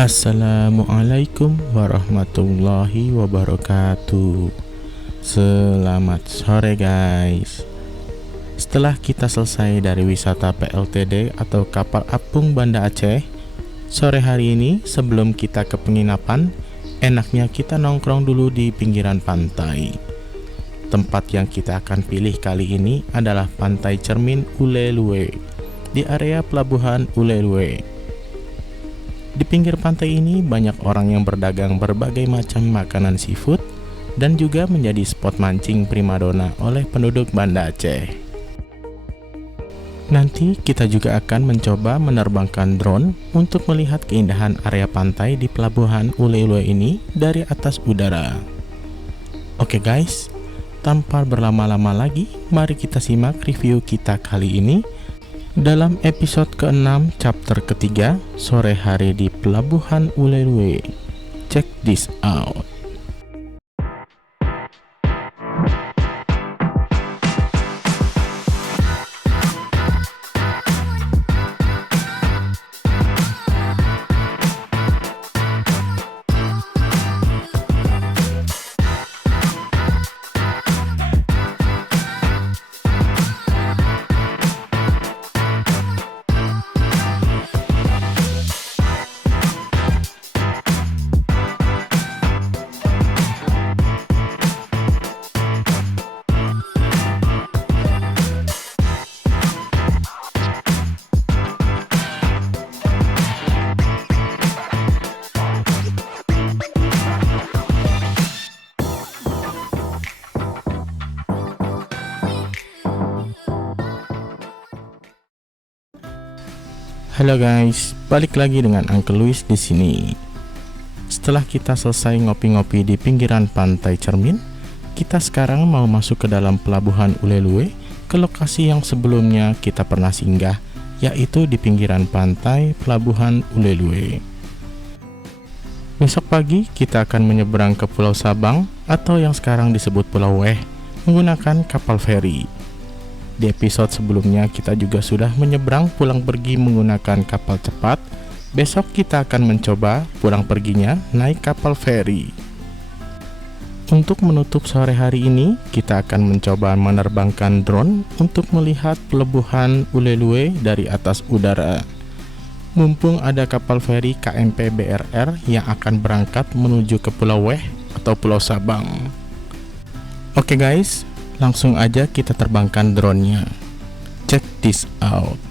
Assalamualaikum warahmatullahi wabarakatuh. Selamat sore guys. Setelah kita selesai dari wisata PLTD atau kapal apung Banda Aceh, sore hari ini sebelum kita ke penginapan, enaknya kita nongkrong dulu di pinggiran pantai. Tempat yang kita akan pilih kali ini adalah Pantai Cermin Ulelue di area pelabuhan Ulelue. Di pinggir pantai ini banyak orang yang berdagang berbagai macam makanan seafood dan juga menjadi spot mancing primadona oleh penduduk Banda Aceh. Nanti kita juga akan mencoba menerbangkan drone untuk melihat keindahan area pantai di pelabuhan Ulelue ini dari atas udara. Oke guys, tanpa berlama-lama lagi, mari kita simak review kita kali ini dalam episode ke-6 chapter ketiga sore hari di pelabuhan Ulelue. Check this out. Halo guys, balik lagi dengan Uncle Luis di sini. Setelah kita selesai ngopi-ngopi di pinggiran Pantai Cermin, kita sekarang mau masuk ke dalam pelabuhan Ulelue, ke lokasi yang sebelumnya kita pernah singgah, yaitu di pinggiran pantai pelabuhan Ulelue. Besok pagi kita akan menyeberang ke Pulau Sabang atau yang sekarang disebut Pulau Weh menggunakan kapal feri. Di episode sebelumnya kita juga sudah menyeberang pulang pergi menggunakan kapal cepat. Besok kita akan mencoba pulang perginya naik kapal feri. Untuk menutup sore hari ini, kita akan mencoba menerbangkan drone untuk melihat pelabuhan Ulelue dari atas udara. Mumpung ada kapal feri KMP BRR yang akan berangkat menuju ke Pulau Weh atau Pulau Sabang. Oke guys, langsung aja kita terbangkan drone-nya. Check this out.